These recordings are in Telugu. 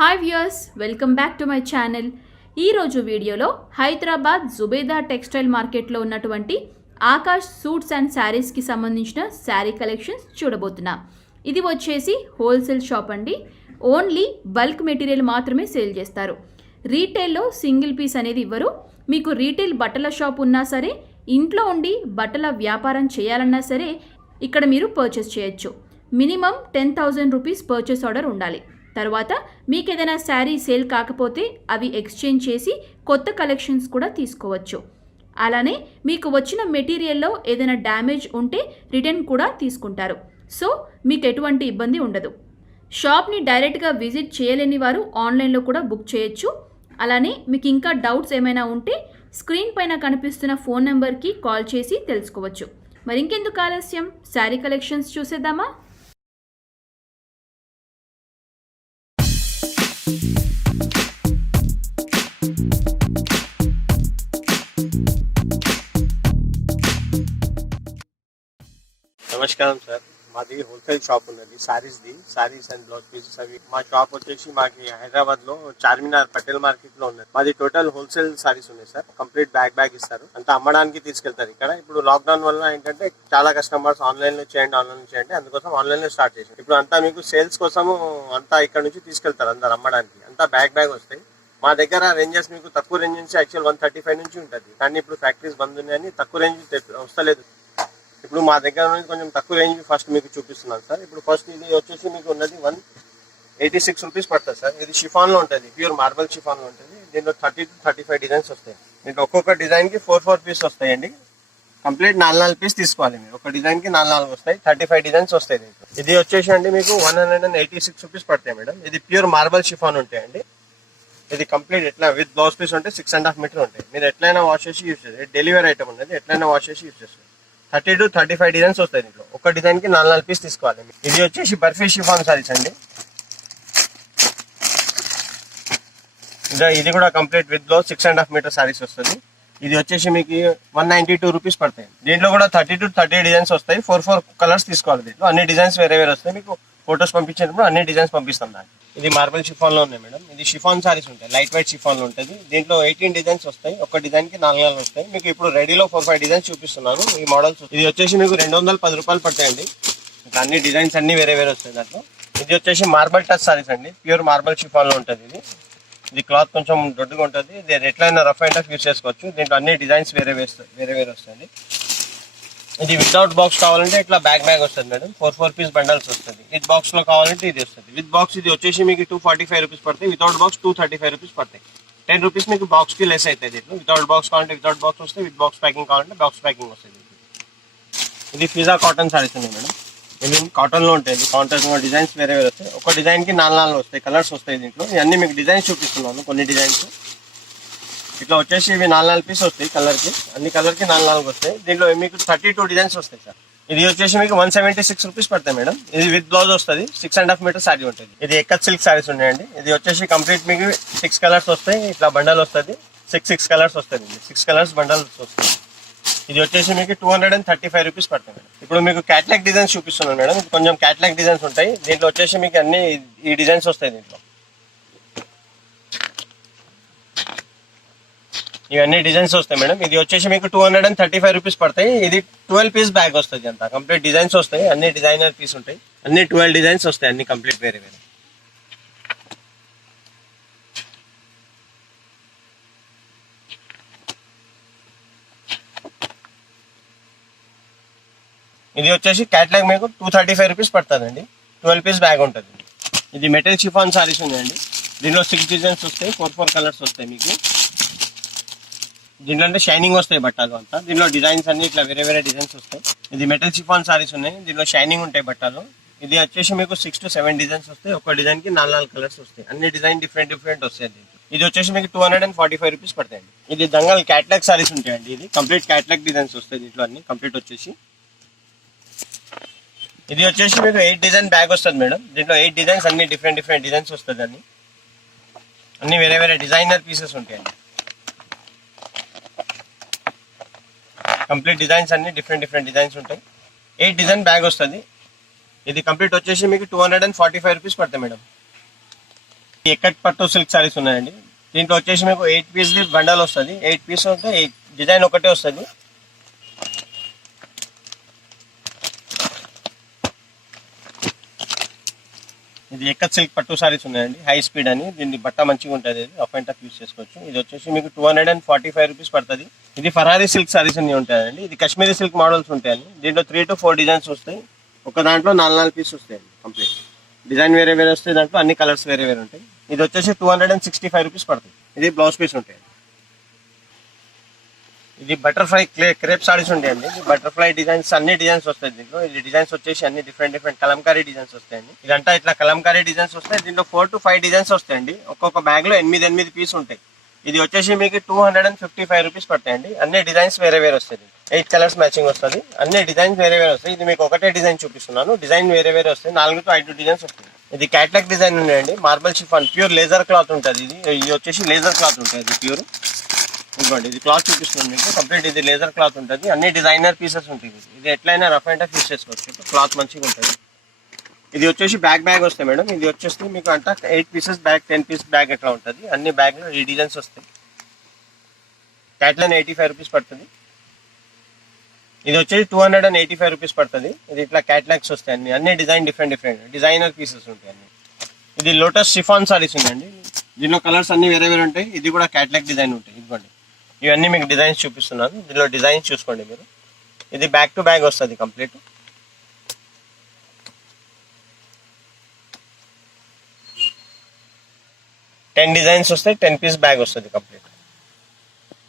Hi viewers, welcome back to my channel. ఈరోజు వీడియోలో హైదరాబాద్ జుబేదా టెక్స్టైల్ మార్కెట్లో ఉన్నటువంటి ఆకాష్ సూట్స్ అండ్ శారీస్కి సంబంధించిన శారీ కలెక్షన్స్ చూడబోతున్నాం. ఇది వచ్చేసి హోల్సేల్ షాప్ అండి. ఓన్లీ బల్క్ మెటీరియల్ మాత్రమే సేల్ చేస్తారు. రీటైల్లో సింగిల్ పీస్ అనేది ఇవ్వరు. మీకు రీటైల్ బట్టల షాప్ ఉన్నా సరే, ఇంట్లో ఉండి బట్టల వ్యాపారం చేయాలన్నా సరే ఇక్కడ మీరు పర్చేస్ చేయొచ్చు. మినిమం 10,000 రూపీస్ పర్చేస్ ఆర్డర్ ఉండాలి. తర్వాత మీకు ఏదైనా శారీ సేల్ కాకపోతే అవి ఎక్స్చేంజ్ చేసి కొత్త కలెక్షన్స్ కూడా తీసుకోవచ్చు. అలానే మీకు వచ్చిన మెటీరియల్లో ఏదైనా డ్యామేజ్ ఉంటే రిటర్న్ కూడా తీసుకుంటారు. సో మీకు ఎటువంటి ఇబ్బంది ఉండదు. షాప్ని డైరెక్ట్గా విజిట్ చేయలేని వారు ఆన్లైన్లో కూడా బుక్ చేయొచ్చు. అలానే మీకు ఇంకా డౌట్స్ ఏమైనా ఉంటే స్క్రీన్ పైన కనిపిస్తున్న ఫోన్ నెంబర్కి కాల్ చేసి తెలుసుకోవచ్చు. మరి ఇంకెందుకు ఆలస్యం, శారీ కలెక్షన్స్ చూసేద్దామా? నమస్కారం సార్, మాది హోల్సేల్ షాప్ ఉన్నది సారీస్ అండ్ బ్లౌజ్ పీసెస్. అవి మా షాప్ వచ్చేసి మాకి హైదరాబాద్ లో చార్మినార్ పటేల్ మార్కెట్ లో ఉన్నది. మాది టోటల్ హోల్సేల్ సారీస్ ఉన్నాయి సార్. కంప్లీట్ బ్యాగ్ ఇస్తారు, అంతా అమ్మడానికి తీసుకెళ్తారు. ఇక్కడ ఇప్పుడు లాక్డౌన్ వల్ల ఏంటంటే చాలా కస్టమర్స్ ఆన్లైన్ లో చేయండి అందుకోసం ఆన్లైన్ లో స్టార్ట్ చేసాం. ఇప్పుడు అంతా మీకు సేల్స్ కోసము అంతా ఇక్కడ నుంచి తీసుకెళ్తారు అందరు అమ్మడానికి. అంతా బ్యాగ్ వస్తాయి. మా దగ్గర రేంజెస్ మీకు తక్కువ రేంజ్ నుంచి యాక్చువల్ 135 నుంచి ఉంటుంది, కానీ ఇప్పుడు ఫ్యాక్టరీస్ బంద్ ఉన్నాయని తక్కువ రేంజ్ వస్తలేదు. ఇప్పుడు మా దగ్గర నుంచి కొంచెం తక్కువ రేంజ్ ఫస్ట్ మీకు చూపిస్తున్నాను సార్. ఇప్పుడు ఫస్ట్ ఇది వచ్చేసి మీకు ఉన్నది 186 రూపీస్ పడుతుంది సార్. ఇది షిఫాన్ లో ఉంటుంది, ప్యూర్ మార్బల్ షిఫాన్ లో ఉంటుంది. దీంట్లో 30 to 35 డిజైన్స్ వస్తాయి. దీంట్లో ఒక్కొక్క డిజైన్ కి 4 పీస్ వస్తాయండి. కంప్లీట్ 4 పీస్ తీసుకోవాలి మీరు. ఒక డిజైన్ కి 4 వస్తాయి. 35 డిజైన్స్ వస్తాయి దీంట్లో. ఇది వచ్చేసి అండి మీకు 186 రూపీస్ పడతాయి మేడం. ఇది ప్యూర్ మార్బల్ షిఫాన్ ఉంటాయండి. ఇది కంప్లీట్ ఎట్లా విత్ బ్లౌజ్ పీస్ ఉంటే 6.5 మీటర్ ఉంటాయి. మీరు ఎట్లయినా వాష్ చేసి యూజ్ చేస్తారు. డెలివరీ ఐటమ్ ఉన్నది, ఎట్లయినా వాష్ చేసి యూజ్ చేస్తారు. 30 to 35 డిజైన్స్ వస్తాయి దీంట్లో. ఒక డిజైన్ కి 4 పీస్ తీసుకోవాలి. ఇది వచ్చేసి బర్ఫీ షిఫాన్ సారీస్ అండి. ఇది కూడా complete with blouse 6.5 metre saris వస్తుంది. ఇది వచ్చేసి మీకు 192 రూపీస్ పడతాయి. దీంట్లో కూడా 30 to 30 డిజైన్స్ వస్తాయి. 4 కలర్స్ తీసుకోవాలి. దీంట్లో అన్ని డిజైన్స్ వేరే వస్తాయి. మీకు ఫొటోస్ పంపించినప్పుడు అన్ని డిజైన్స్ పంపిస్తాం దాన్ని. ఇది మార్బల్ షిఫాన్ లో ఉన్నాయి మేడం. ఇది షిఫాన్ సారీస్ ఉంటాయి, లైట్ వెయిట్ షిఫాన్ లో ఉంటుంది. దీంట్లో 18 డిజైన్స్ వస్తాయి. ఒక డిజైన్ కి 4 వస్తాయి. మీకు ఇప్పుడు రెడీలో 4-5 డిజైన్స్ చూపిస్తున్నాను. ఈ మోడల్స్ ఇది వచ్చేసి మీకు 210 రూపాయలు పడతాయండి. అన్ని డిజైన్స్ అన్ని వేరే వస్తాయి దాంట్లో. ఇది వచ్చేసి మార్బల్ టచ్ సారీస్ అండి, ప్యూర్ మార్బల్ షిఫాన్ లో ఉంటుంది. ఇది క్లాత్ కొంచెం దొడ్డుగా ఉంటుంది. ఇది ఎట్లయినా రఫ్ అండ్ టఫ్ యూజ్ చేసుకోవచ్చు. దీంట్లో అన్ని డిజైన్స్ వేరే వస్తాయండి. ఇది వితౌట్ బాక్స్ కావాలంటే ఇట్లా బ్యాగ్ వస్తుంది మేడం. 4 పీస్ బండల్స్ వస్తుంది. విత్ బాక్స్ లో కావాలంటే ఇది వస్తుంది. విత్ బాక్స్ ఇది వచ్చేసి మీకు 245 రూపీస్ పడతాయి. వితౌట్ బాక్స్ 235 రూపీస్ పడతాయి. 10 రూపీస్ మీకు బాక్స్ కి లెస్ అవుతుంది. దీంట్లో వితౌట్ బాక్స్ కావాలంటే వితౌట్ బాక్స్ వస్తాయి. విత్ బాక్స్ ప్యాకింగ్ కావాలంటే బాక్స్ ప్యాకింగ్ వస్తుంది. ఇది పిజ్జా కాటన్ సారీస్ ఉంది మేడం. ఇది కాటన్ లో ఉంటుంది. కాంట్రాస్ట్ డిజైన్స్ వేరే వస్తాయి. ఒక డిజైన్ కి 4 వస్తాయి, కలర్స్ వస్తాయి దీంట్లో. ఇవన్నీ మీకు డిజైన్స్ చూపిస్తున్నాను. కొన్ని డిజైన్స్ ఇట్లా వచ్చేసి ఇవి 4 పీస్ వస్తాయి. కలర్ కి అన్ని కలర్ కి 4 వస్తాయి. దీంట్లో మీకు 32 డిజైన్స్ వస్తాయి సార్. ఇది వచ్చేసి మీకు 176 రూపీస్ పడతాయి మేడం. ఇది విత్ బ్లౌజ్ వస్తుంది. 6.5 మీటర్ సారీ ఉంటుంది. ఇది ఎక్కత్ సిల్క్ సారీస్ ఉన్నాయండి. ఇది వచ్చేసి కంప్లీట్ మీకు 6 కలర్స్ వస్తాయి. ఇట్లా బండల్ వస్తుంది. 6 కలర్స్ వస్తుంది. 6 కలర్స్ బండల్స్ వస్తుంది. ఇది వచ్చేసి మీకు 235 రూపీస్ పడతాయి మేడం. ఇప్పుడు మీకు క్యాట్లాగ్ డిజైన్స్ చూపిస్తున్నాను మేడం. కొంచెం క్యాట్లాగ్ డిజైన్స్ ఉంటాయి. దీంట్లో వచ్చేసి మీకు అన్ని ఈ డిజైన్స్ వస్తాయి. దీంట్లో ఇవన్నీ డిజైన్స్ వస్తాయి మేడం. ఇది వచ్చేసి మీకు 235 రూపీస్ పడతాయి. ఇది 12 పీస్ బ్యాగ్ వస్తుంది. అంతా కంప్లీట్ డిజైన్స్ వస్తాయి. అన్ని డిజైనర్ పీస్ ఉంటాయి. అన్ని 12 డిజైన్స్ వస్తాయి. అన్ని కంప్లీట్ వేరే. ఇది వచ్చేసి క్యాట్లాగ్ మీకు 235 రూపీస్ పడుతుందండి. 12 పీస్ బ్యాగ్ ఉంటుంది. ఇది మెటల్ షిఫాన్ సారీస్ ఉన్నాయండి. దీనిలో 6 డిజైన్స్ వస్తాయి. 4 కలర్స్ వస్తాయి మీకు. దీంట్లో అంటే షైనింగ్ వస్తాయి బట్టలు అంతా. దీనిలో డిజైన్స్ అన్ని ఇట్లా వేరే డిజైన్స్ వస్తాయి. ఇది మెటల్ షిఫాన్ సారీస్ ఉన్నాయి. దీనిలో షైనింగ్ ఉంటాయి బట్టలు. ఇది వచ్చేసి మీకు 6 to 7 డిజైన్స్ వస్తాయి. ఒక డిజైన్ కి 4 కలర్స్ వస్తాయి. అన్ని డిజైన్ డిఫరెంట్ వస్తాయి. ఇది వచ్చేసి మీకు 245 రూపీస్ పడతాయండి. ఇది దంగల్ క్యాట్లాగ్ సారీస్ ఉంటాయండి. ఇది కంప్లీట్ క్యాట్లాగ్ డిజైన్స్ వస్తాయి. దీంట్లో అన్ని కంప్లీట్ వచ్చేసి ఇది వచ్చేసి మీకు 8 డిజైన్ బ్యాగ్ వస్తుంది మేడం. దీంట్లో 8 డిజైన్స్ అన్ని డిఫరెంట్ డిజైన్స్ వస్తుంది. అన్ని వేరే డిజైనర్ పీసెస్ ఉంటాయండి. కంప్లీట్ డిజైన్స్ అన్ని డిఫరెంట్ డిజైన్స్ ఉంటాయి. 8 డిజైన్ బ్యాగ్ వస్తుంది. ఇది కంప్లీట్ వచ్చేసి మీకు 245 రూపీస్ పడతాయి మేడం. ఎక్కట్ పట్టు సిల్క్ సారీస్ ఉన్నాయండి. దీంట్లో వచ్చేసి మీకు 8 పీస్ బండల్ వస్తుంది. 8 పీస్ అంటే 8 డిజైన్ ఒకటే వస్తుంది. ఇది ఎక్కత్ సిల్క్ పట్టు సారీస్ ఉన్నాయండి. హై స్పీడ్ అని, దీన్ని బట్ట మంచిగా ఉంటుంది. రఫ్ అండ్ టఫ్ యూస్ చేసుకోవచ్చు. ఇది వచ్చేసి మీకు 245 రూపీస్ పడుతుంది. ఇది ఫరారీ సిల్క్ సారీస్ అన్ని ఉంటాయండి. ఇది కాశ్మీరీ సిల్క్ మోడల్స్ ఉంటాయండి. దీంట్లో 3 to 4 డిజైన్స్ వస్తాయి. ఒక దాంట్లో 4 పీస్ వస్తాయండి. కంప్లీట్ డిజైన్ వేరే వేరే వస్తాయి. దాంట్లో అన్ని కలర్స్ వేరే వేరే ఉంటాయి. ఇది వచ్చేసి 265 రూపీస్ పడుతుంది. ఇది బ్లౌజ్ పీస్ ఉంటాయి. ఇది బటర్ఫ్లై క్రేప్ సారీస్ ఉంటాయండి. ఇది బటర్ఫ్లై డిజైన్స్ అన్ని డిజైన్స్ వస్తాయి దీంట్లో. ఇది డిజైన్స్ వచ్చేసి అన్ని డిఫరెంట్ కలంకారీ డిజైన్స్ వస్తాయండి. ఇదంతా ఇట్లా కలంకారీ డిజైన్స్ వస్తాయి. దీంట్లో 4 to 5 డిజైన్స్ వస్తాయండి. ఒక్కొక్క బ్యాగ్ లో 8 పీస్ ఉంటాయి. ఇది వచ్చేసి మీకు 255 రూపీస్ పడతాయండి. అన్ని డిజైన్స్ వేరే వేరే వస్తాయి. 8 కలర్స్ మ్యాచింగ్ వస్తుంది. అన్ని డిజైన్స్ వేరే వేరే వస్తాయి. ఇది మీకు ఒకటే డిజైన్ చూపిస్తున్నాను. డిజైన్ వేరే వేరే వస్తాయి. 4 to 5 డిజైన్స్ వస్తాయి. ఇది క్యాట్లాగ్ డిజైన్ ఉన్నాయండి. Marble chiffon pure laser cloth ఉంటుంది. ఇది వచ్చేసి లేజర్ క్లాత్ ఉంటుంది. ఇది ప్యూర్ ఇదిగోండి. ఇది క్లాత్ చూపిస్తుంది మీకు. కంప్లీట్ ఇది లేజర్ క్లాత్ ఉంటుంది. అన్ని డిజైనర్ పీసెస్ ఉంటాయి. ఇది ఎట్లయినా రఫ్ అండ్ టఫ్ యూస్ చేసుకోవచ్చు. క్లాత్ మంచిగా ఉంటుంది. ఇది వచ్చేసి బ్యాగ్ వస్తాయి మేడం. ఇది వచ్చేసి మీకు అంట 8 పీసెస్ బ్యాగ్, 10 పీస్ బ్యాగ్ ఎట్లా ఉంటుంది. అన్ని బ్యాగ్ లో ఈ డిజైన్స్ వస్తాయి. క్యాట్లాగ్ 85 రూపీస్ పడుతుంది. ఇది వచ్చేసి 285 రూపీస్ పడుతుంది. ఇది ఇట్లా క్యాట్లాగ్స్ వస్తాయి. అన్ని డిజైన్ డిఫరెంట్ డిజైనర్ పీసెస్ ఉంటాయి అన్ని. ఇది లోటస్ షిఫాన్ సారీస్ ఉన్నాయండి. దీనిలో కలర్స్ అన్ని వేరే వేరే ఉంటాయి. ఇది కూడా క్యాట్లాగ్ డిజైన్ ఉంటాయి. ఇదిగోండి ఇవన్నీ మీకు డిజైన్స్ చూపిస్తున్నాను. దీనిలో డిజైన్స్ చూసుకోండి మీరు. ఇది బ్యాక్ టు బ్యాగ్ వస్తుంది కంప్లీట్. టెన్ డిజైన్స్ వస్తాయి. 10 పీస్ బ్యాగ్ వస్తుంది కంప్లీట్.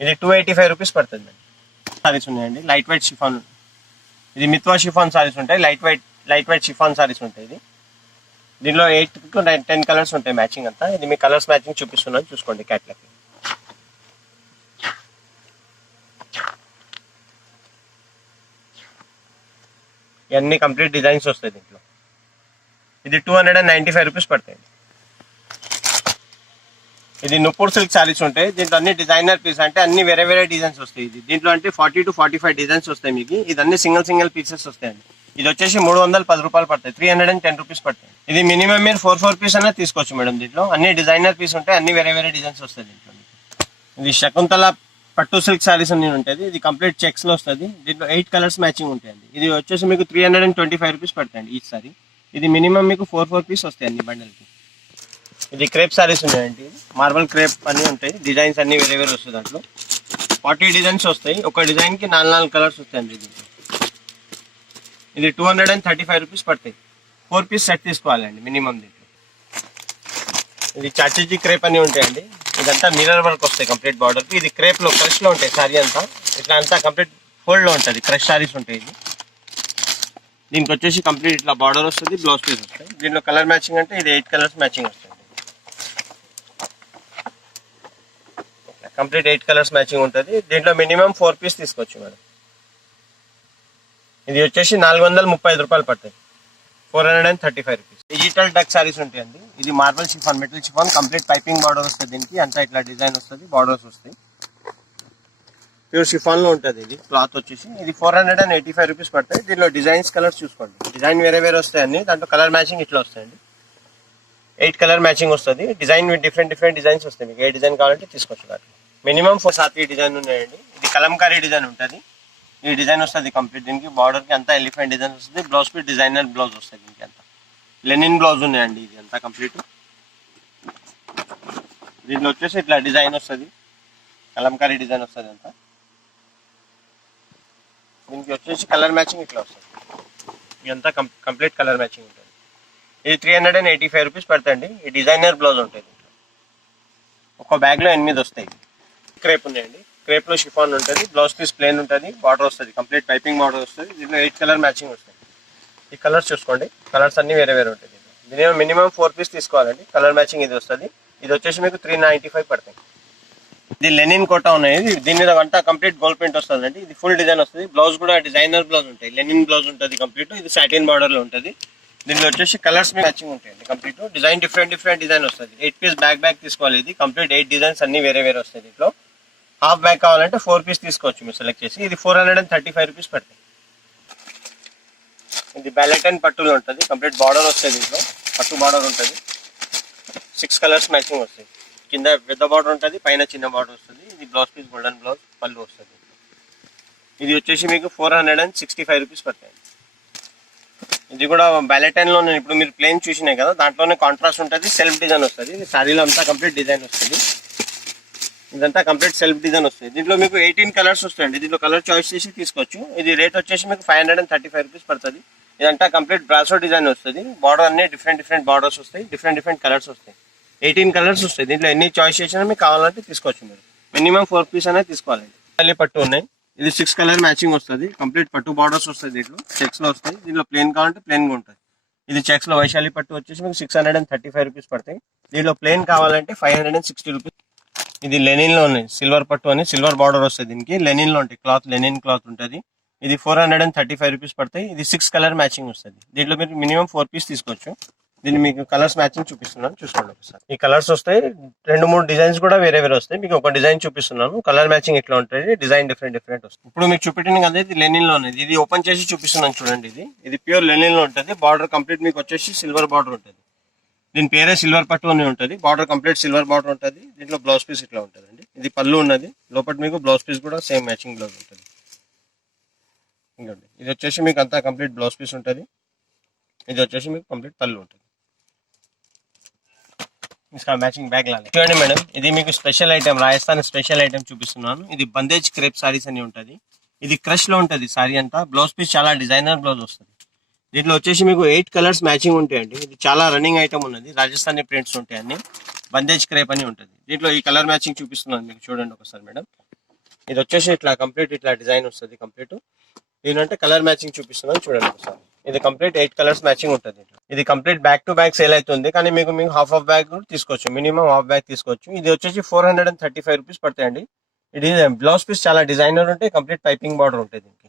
ఇది 285 రూపీస్ పడుతుంది. సారీస్ ఉన్నాయండి. Light weight chiffon. ఇది మిత్వా షిఫాన్ సారీస్ ఉంటాయి. లైట్ వెయిట్ షిఫాన్ సారీస్ ఉంటాయి. ఇది దీనిలో 8 to 10 కలర్స్ ఉంటాయి మ్యాచింగ్ అంతా. ఇది మీ కలర్స్ మ్యాచింగ్ చూపిస్తున్నాను చూసుకోండి. క్యాట్లాగ్ ఇవన్నీ కంప్లీట్ డిజైన్స్ వస్తాయి దీంట్లో. ఇది 295 రూపీస్ పడతాయి. ఇది నుపూర్ సిల్క్ సారీస్ ఉంటాయి. దీంట్లో అన్ని డిజైనర్ పీస్ అంటే అన్ని వేరే వేరే డిజైన్స్ వస్తాయి. ఇది దీంట్లో అంటే 40 to 45 డిజైన్స్ వస్తాయి మీకు. ఇది అన్ని సింగిల్ పీసెస్ వస్తాయండి. ఇది వచ్చేసి 310 రూపాయలు పడతాయి. 310 రూపీస్ పడతాయి. ఇది మినిమం మీరు 4 పీస్ అయినా తీసుకోవచ్చు మేడం. దీంట్లో అన్ని డిజైనర్ పీస్ ఉంటాయి. అన్ని వేరే వేరే డిజైన్స్ వస్తాయి దీంట్లో. ఇది శకుంతల పట్టు సిల్క్ సారీస్ అన్ని ఉంటుంది. ఇది కంప్లీట్ చెక్స్ లో వస్తుంది. దీంట్లో 8 కలర్స్ మ్యాచింగ్ ఉంటాయండి. ఇది వచ్చేసి మీకు 325 రూపీస్ పడతాయండి ఈచ్ సారీ. ఇది మినిమం మీకు 4 పీస్ వస్తాయి అన్ని బండల్కి. ఇది క్రేప్ సారీస్ ఉన్నాయండి. మార్బల్ క్రేప్ అన్ని ఉంటాయి. డిజైన్స్ అన్ని వేరే వేరే వస్తాయి. దాంట్లో 40 డిజైన్స్ వస్తాయి. ఒక డిజైన్ కి 4 కలర్స్ వస్తాయండి. ఇది 235 రూపీస్ పడతాయి. 4 పీస్ సెట్ తీసుకోవాలండి మినిమం దీంట్లో. ఇది చాచీజీ క్రేప్ అని ఉంటాయండి. ఇదంతా మిర్రర్ వర్క్ వస్తాయి కంప్లీట్ బార్డర్ కి. ఇది క్రేప్ లో క్రష్ లో ఉంటాయి సారీ అంతా. ఇట్లా అంతా కంప్లీట్ ఫోల్డ్ లో ఉంటుంది. క్రష్ సారీస్ ఉంటాయి. ఇది దీనికి వచ్చేసి కంప్లీట్ ఇట్లా బార్డర్ వస్తుంది. బ్లౌజ్ పీస్ వస్తాయి. దీంట్లో కలర్ మ్యాచింగ్ అంటే ఇది 8 కలర్స్ మ్యాచింగ్ వస్తాయి. కంప్లీట్ 8 కలర్స్ మ్యాచింగ్ ఉంటుంది. దీంట్లో మినిమం 4 పీస్ తీసుకోవచ్చు మేడం. ఇది వచ్చేసి 435 రూపాయలు పడుతుంది. 435 రూపీస్. డిజిటల్ డక్ సారీస్ ఉంటాయండి. ఇది marble chiffon, metal chiffon, complete piping border వస్తుంది. దీనికి అంతా ఇట్లా డిజైన్ వస్తుంది. బార్డర్స్ వస్తాయి. ప్యూర్ షిఫాన్ లో ఉంటుంది. ఇది క్లాత్ వచ్చేసి ఇది 485 రూపీస్ పడతాయి. దీనిలో డిజైన్స్ కలర్స్ చూసుకోండి. డిజైన్ వేరే వేరే వస్తాయండి. దాంట్లో కలర్ మ్యాచింగ్ ఇట్లా వస్తాయండి. 8 కలర్ మ్యాచింగ్ వస్తుంది. డిజైన్ డిఫరెంట్ డిజైన్స్ వస్తాయి. మీకు ఏ డిజైన్ కావాలంటే తీసుకోవచ్చు. దాంట్లో మినిమం 4 డిజైన్ ఉన్నాయండి. ఇది కలంకారీ డిజైన్ ఉంటుంది. ఈ డిజైన్ వస్తుంది కంప్లీట్. దీనికి బార్డర్ కి అంతా ఎలిఫెంట్ డిజైన్ వస్తుంది. బ్లౌజ్ పీస్ డిజైనర్ బ్లౌజ్ వస్తుంది. దీనికి అంతా లెనిన్ బ్లౌజ్ ఉన్నాయండి. ఇది అంతా కంప్లీట్. దీంట్లో వచ్చేసి ఇట్లా డిజైన్ వస్తుంది. కలంకారీ డిజైన్ వస్తుంది అంతా. దీనికి వచ్చేసి కలర్ మ్యాచింగ్ ఇట్లా వస్తుంది. ఇదంతా కంప్లీట్ కలర్ మ్యాచింగ్ ఉంటుంది. ఇది 385 రూపీస్ పడుతుంది. ఈ డిజైనర్ బ్లౌజ్ ఉంటుంది. ఒక బ్యాగ్ లో 8 వస్తాయి. క్రేప్ ఉన్నాయండి. క్రేప్ లో షిఫాన్ ఉంటుంది. బ్లౌజ్ పీస్ ప్లేన్ ఉంటుంది. బార్డర్ వస్తుంది. కంప్లీట్ పైపింగ్ బార్డర్ వస్తుంది. దీంట్లో 8 కలర్ మ్యాచింగ్ వస్తుంది. ఈ కలర్స్ చూసుకోండి. కలర్స్ అన్ని వేరే వేరే ఉంటుంది. దీని మినిమం 4 పీస్ తీసుకోవాలండి. కలర్ మ్యాచింగ్ ఇది వస్తుంది. ఇది వచ్చేసి మీకు 395 పడతాయి. ఇది లెనిన్ కోటా ఉన్నాయి. దీని మీద అంతా కంప్లీట్ గోల్డ్ ప్రింట్ వస్తుంది అండి. ఇది ఫుల్ డిజైన్ వస్తుంది. బ్లౌజ్ కూడా డిజైనర్ బ్లౌజ్ ఉంటాయి. లెనిన్ బ్లౌజ్ ఉంటుంది కంప్లీట్. ఇది సాటిన్ బార్డర్ లో ఉంటుంది. దీనిలో వచ్చేసి కలర్స్ మ్యాచింగ్ ఉంటాయండి. కంప్లీట్ డిజైన్ డిఫరెంట్ డిజైన్ వస్తుంది. 8 పీస్ బ్యాగ్ తీసుకోవాలి. ఇది కంప్లీట్ 8 డిజైన్స్ అన్ని వేరే వేరే వస్తాయి. దీంట్లో హాఫ్ బ్యాగ్ కావాలంటే 4 పీస్ తీసుకోవచ్చు మీరు సెలెక్ట్ చేసి. ఇది 435 రూపీస్ పడతాయి. ఇది బ్యాలెటన్ పట్టులో ఉంటుంది. కంప్లీట్ బార్డర్ వస్తుంది. దీంట్లో పట్టు బార్డర్ ఉంటుంది. 6 కలర్స్ మ్యాచింగ్ వస్తాయి. కింద పెద్ద బార్డర్ ఉంటుంది, పైన చిన్న బార్డర్ వస్తుంది. ఇది బ్లౌజ్ పీస్ గోల్డెన్ బ్లౌజ్ పళ్ళు వస్తుంది. ఇది వచ్చేసి మీకు 465 రూపీస్ పడతాయి. ఇది కూడా బ్యాలెటైన్ లో ఇప్పుడు మీరు ప్లేన్ చూసినాయి కదా, దాంట్లోనే కాంట్రాస్ట్ ఉంటుంది, సెల్ఫ్ డిజైన్ వస్తుంది. ఇది శారీలో అంతా కంప్లీట్ డిజైన్ వస్తుంది. ఇదంతా కంప్లీట్ సెల్ఫ్ డిజైన్ వస్తుంది. దీంట్లో మీకు 18 కలర్స్ వస్తాయండి. దీంట్లో కలర్ చాయిస్ చేసి తీసుకోవచ్చు. ఇది రేట్ వచ్చేసి మీకు 535 రూపీస్ పడుతుంది. ఇదంతా కంప్లీట్ బ్రాసో డిజైన్ వస్తుంది. బార్డర్ అన్ని డిఫరెంట్ బార్డర్స్ వస్తాయి, డిఫరెంట్ కలర్స్ వస్తాయి. 18 కలర్స్ వస్తాయి. దీంట్లో ఎన్ని చాయిస్ చేసినా మీకు కావాలంటే తీసుకోవచ్చు. మీరు మినిమం 4 పీస్ అనేది తీసుకోవాలండి. మళ్ళీ పట్టు ఉన్నాయి. ఇది 6 కలర్ మ్యాచింగ్ వస్తుంది. కంప్లీట్ పట్టు బార్డర్స్ వస్తాయి. దీంట్లో చెక్స్ లో వస్తాయి. దీంట్లో ప్లేన్ కావాలంటే ప్లేన్ గా ఉంటుంది. ఇది చెక్స్ లో వైశాలి పట్టు వచ్చేసి మీకు 635 రూపీస్ పడతాయి. దీంట్లో ప్లేన్ కావాలంటే 560 రూపీస్. ఇది లెనిన్ లో ఉన్నాయి. సిల్వర్ పట్టు అని సిల్వర్ బార్డర్ వస్తుంది. దీనికి లెనిన్ లో ఉంటాయి. క్లాత్ లెనిన్ క్లాత్ ఉంటుంది. ఇది 435 రూపీస్ పడతాయి. ఇది 6 కలర్ మ్యాచింగ్ వస్తుంది. దీంట్లో మీరు మినిమం 4 పీస్ తీసుకోవచ్చు. దీన్ని మీకు కలర్స్ మ్యాచింగ్ చూపిస్తున్నాను, చూసుకోండి ఒకసారి. ఈ కలర్స్ వస్తాయి. 2-3 డిజైన్స్ కూడా వేరే వస్తాయి. మీకు ఒక డిజైన్ చూపిస్తున్నాను. కలర్ మ్యాచింగ్ ఇట్లా ఉంటుంది. డిజైన్ డిఫరెంట్ వస్తుంది. ఇప్పుడు మీకు చూపెట్టిన కదా, ఇది లెనిన్ లో ఉన్నది. ఇది ఓపెన్ చేసి చూపిస్తున్నాను చూడండి. ఇది ప్యూర్ లెనిన్ లో ఉంటుంది. బార్డర్ కంప్లీట్ మీకు వచ్చేసి సిల్వర్ బార్డర్ ఉంటుంది. దీని పేరే సిల్వర్ పట్టు అని ఉంటుంది. బార్డర్ కంప్లీట్ సిల్వర్ బార్డర్ ఉంటుంది. దీంట్లో బ్లౌజ్ పీస్ ఇట్లా ఉంటుంది. ఇది పళ్ళు ఉన్నది. లోపల మీకు బ్లౌజ్ పీస్ కూడా సేమ్ మ్యాచింగ్ బ్లౌజ్ ఉంటుంది. ఇంకోండి, ఇది వచ్చేసి మీకు అంతా కంప్లీట్ బ్లౌజ్ పీస్ ఉంటుంది. ఇది వచ్చేసి మీకు కంప్లీట్ పళ్ళు ఉంటుంది. మ్యాచింగ్ బ్యాగ్ లాగా చూడండి మేడం. ఇది మీకు special item, Rajasthan special item చూపిస్తున్నాను. ఇది బందేజ్ క్రేప్ సారీస్ అని ఉంటుంది. ఇది క్రష్ లో ఉంటుంది సారీ అంతా. బ్లౌజ్ పీస్ చాలా డిజైనర్ బ్లౌజ్ వస్తుంది. దీంట్లో వచ్చేసి మీకు 8 కలర్స్ మ్యాచింగ్ ఉంటాయండి. ఇది చాలా రన్నింగ్ ఐటమ్ ఉన్నది. రాజస్థానీ ప్రింట్స్ ఉంటాయి అన్ని. బందేజ్ క్రేప్ అని ఉంటుంది. దీంట్లో ఈ కలర్ మ్యాచింగ్ చూపిస్తున్నాను మీకు చూడండి ఒకసారి మేడం. ఇది వచ్చేసి ఇట్లా కంప్లీట్ ఇట్లా డిజైన్ వస్తుంది కంప్లీట్. దీనంటే కలర్ మ్యాచింగ్ చూపిస్తున్నాను చూడండి ఒకసారి. ఇది కంప్లీట్ 8 కలర్స్ మ్యాచింగ్ ఉంటుంది. ఇది complete back to back sale అవుతుంది. కానీ మీకు హాఫ్ బ్యాగ్ తీసుకోవచ్చు. మినిమం హాఫ్ బ్యాగ్ తీసుకోవచ్చు. ఇది వచ్చేసి 435 రూపీస్ పడతాయండి. ఇది బ్లౌజ్ పీస్ చాలా డిజైనర్ ఉంటాయి. కంప్లీట్ పైపింగ్ బార్డర్ ఉంటుంది దీనికి.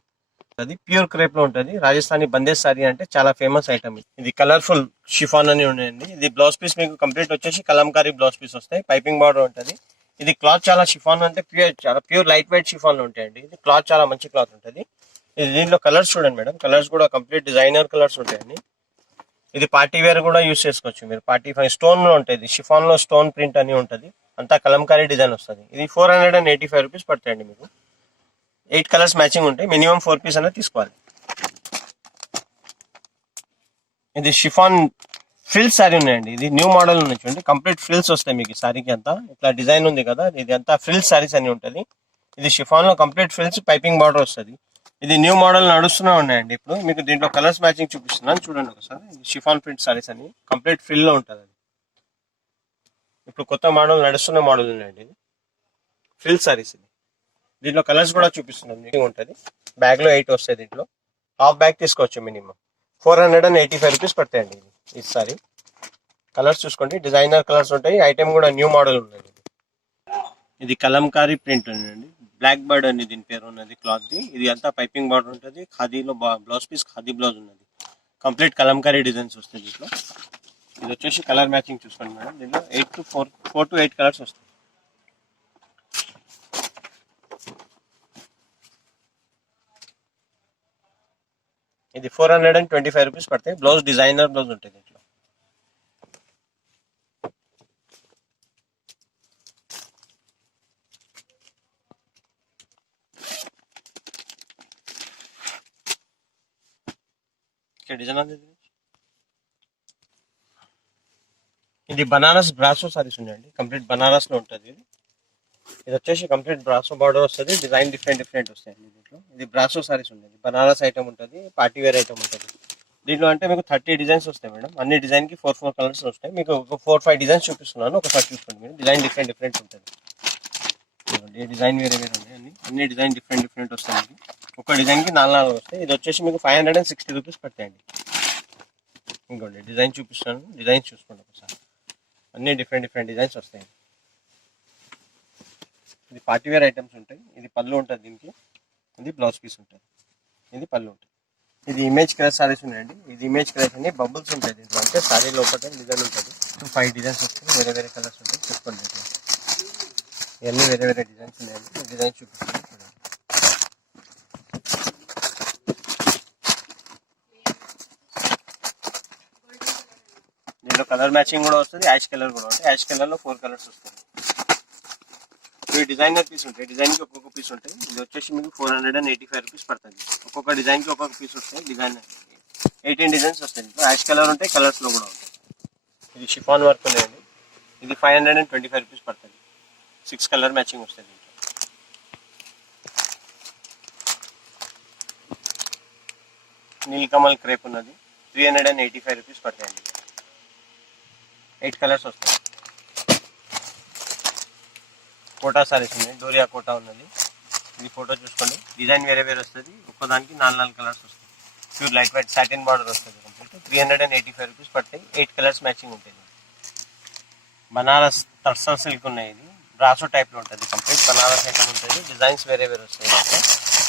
అది ప్యూర్ క్రేప్ లో ఉంటుంది. రాజస్థానీ బందేజ్ సారీ అంటే చాలా ఫేమస్ ఐటమ్. ఇది కలర్ఫుల్ షిఫాన్ అని ఉన్నాయండి. ఇది బ్లౌజ్ పీస్ మీకు కంప్లీట్ వచ్చేసి కలంకారీ బ్లౌజ్ పీస్ వస్తాయి. పైపింగ్ బార్డర్ ఉంటుంది. ఇది క్లాత్ చాలా షిఫాన్ అంటే ప్యూర్ లైట్ వెయిట్ షిఫాన్ లో ఉంటాయండి. ఇది క్లాత్ చాలా మంచి క్లాత్ ఉంటుంది. ఇది దీంట్లో కలర్స్ చూడండి మేడం. కలర్స్ కూడా కంప్లీట్ డిజైనర్ కలర్స్ ఉంటాయండి. ఇది పార్టీ వేర్ కూడా యూస్ చేసుకోవచ్చు మీరు. 45 స్టోన్ లో ఉంటుంది. షిఫాన్ లో స్టోన్ ప్రింట్ అని ఉంటుంది. అంతా కలంకారీ డిజైన్ వస్తుంది. ఇది 485 రూపీస్ పడతాయండి మీకు. 8 కలర్స్ మ్యాచింగ్ ఉంటాయి. మినిమం 4 పీస్ అనేది తీసుకోవాలి. ఇది షిఫాన్ ఫ్రిల్స్ సారీ ఉన్నాయండి. ఇది న్యూ మోడల్ ఉంది చూడండి. కంప్లీట్ ఫ్రిల్స్ వస్తాయి మీకు సారీకి అంతా. ఇట్లా డిజైన్ ఉంది కదా, ఇది అంతా ఫ్రిల్స్ సారీస్ అని ఉంటుంది. ఇది షిఫాన్ లో కంప్లీట్ ఫ్రిల్స్ పైపింగ్ బార్డర్ వస్తుంది. ఇది న్యూ మోడల్ నడుస్తూనే ఉన్నాయండి. ఇప్పుడు మీకు దీంట్లో కలర్స్ మ్యాచింగ్ చూపిస్తున్నాను చూడండి ఒకసారి. షిఫాన్ ప్రింట్ సారీస్ అని కంప్లీట్ ఫ్రిల్ లో ఉంటుంది. అది ఇప్పుడు కొత్త మోడల్ నడుస్తున్న మోడల్ ఉన్నాయండి. ఇది ఫ్రిల్ సారీస్. ఇది దీంట్లో కలర్స్ కూడా చూపిస్తున్నాను ఉంటుంది. బ్యాగ్ లో 8 వస్తాయి. దీంట్లో హాఫ్ బ్యాగ్ తీసుకోవచ్చు. మినిమం 485 రూపీస్ పడతాయండి. ఇది సారీ కలర్స్ చూసుకోండి. డిజైనర్ కలర్స్ ఉంటాయి. ఐటమ్ కూడా న్యూ మోడల్ ఉన్నది. ఇది కలంకారీ ప్రింట్ ఉందండి. బ్లాక్ బర్డ్ అని దీని పేరు ఉన్నది క్లాత్ ది. ఇది అంతా పైపింగ్ బార్డర్ ఉంటుంది. ఖాదీలో బ్లౌజ్ పీస్ ఖాదీ బ్లౌజ్ ఉన్నది. కంప్లీట్ కలంకారీ డిజైన్స్ వస్తాయి దీంట్లో. ఇది వచ్చేసి కలర్ మ్యాచింగ్ చూసుకోండి మేడం. దీంట్లో 4 to 8 కలర్స్ వస్తాయి. ఇది 425 రూపీస్ పడతాయి. బ్లౌజ్ డిజైనర్ బ్లౌజ్ ఉంటుంది దీంట్లో. ఇది బనారస్ బ్రాసో సారీస్ ఉన్నాయండి. కంప్లీట్ బనారస్ లో ఉంటుంది. ఇది వచ్చేసి కంప్లీట్ బ్రాసో బార్డర్ వస్తుంది. డిజైన్ డిఫరెంట్ వస్తాయండి దీంట్లో. ఇది బ్రాసో సారీస్ ఉంటుంది. బనారస్ ఐటమ్ ఉంటుంది. పార్టీ వేర్ ఐటమ్ ఉంటుంది. దీంట్లో అంటే మీకు 30 డిజైన్స్ వస్తాయి మేడం. అన్ని డిజైన్ కి 4 కలర్స్ వస్తాయి. మీకు ఒక 4-5 డిజైన్స్ చూపిస్తున్నాను. ఒకసారి చూసుకోండి మీరు. డిజైన్ డిఫరెంట్ ఉంటుంది. డిజైన్ వేరే ఉన్నాయి. అన్ని డిజైన్ డిఫరెంట్ వస్తాయి. ఒక డిజైన్ కి 4 వస్తాయి. ఇది వచ్చేసి మీకు 560 రూపీస్ పడతాయండి. ఇంకోండి డిజైన్ చూపిస్తాను. డిజైన్ చూసుకోండి ఒకసారి. అన్ని డిఫరెంట్ డిజైన్స్ వస్తాయి. ఇది పార్టీ వేర్ ఐటమ్స్ ఉంటాయి. ఇది పళ్ళు ఉంటుంది దీనికి. ఇది బ్లౌజ్ పీస్ ఉంటుంది. ఇది పళ్ళు ఉంటుంది. ఇది ఇమేజ్ క్రష్ సారీస్ ఉన్నాయండి. ఇది ఇమేజ్ క్రష్ అని బబుల్స్ ఉంటాయి దీంట్లో. అంటే సారీ లోపల డిజైన్ ఉంటుంది. 5 డిజైన్స్ వస్తాయి. వేరే కలర్స్ ఉంటాయి. చూసుకోండి. ఇవన్నీ వేరే డిజైన్స్ ఉన్నాయండి. డిజైన్ చూపిస్తాను. దీంట్లో కలర్ మ్యాచింగ్ కూడా వస్తుంది, యాష్ కలర్ కూడా ఉంటాయి. యాష్ కలర్ లో 4 కలర్స్ వస్తాయి. ఇవి డిజైనర్ పీస్ ఉంటాయి, డిజైన్ కి ఒక్కొక్క పీస్ ఉంటాయి. ఇది వచ్చేసి మీకు 485 రూపీస్ పడుతుంది. ఒక్కొక్క డిజైన్ కి ఒక్కొక్క పీస్ వస్తాయి. డిజైన్ 18 డిజైన్స్ వస్తాయి. యాష్ కలర్ ఉంటాయి, కలర్స్ లో కూడా ఉంటాయి. ఇది షిఫాన్ వర్క్ ఉన్నాయండి. ఇది 525 రూపీస్ పడుతుంది. 6 కలర్ మ్యాచింగ్ వస్తుంది. నీలకమల్ క్రేప్ ఉన్నది, 385 రూపీస్ పడతాయండి. 8 కలర్స్ వస్తాయి. కోటా సారీస్ ఉన్నాయి, డోరియా కోటా ఉన్నది. ఇది ఫోటో చూసుకోండి. డిజైన్ వేరే వేరే వస్తుంది. ఒక్కదానికి 4 కలర్స్ వస్తాయి. Pure light white satin border వస్తుంది. కంప్లీట్ 385 రూపీస్ పడతాయి. 8 కలర్స్ మ్యాచింగ్ ఉంటాయి. బనారస్ టర్సర్ సిల్క్ ఉన్నాయి. ఇది బ్రాసో టైప్లో ఉంటుంది. కంప్లీట్ బనారస్ ఐటమ్ ఉంటుంది. డిజైన్స్ వేరే వేరే వస్తాయి.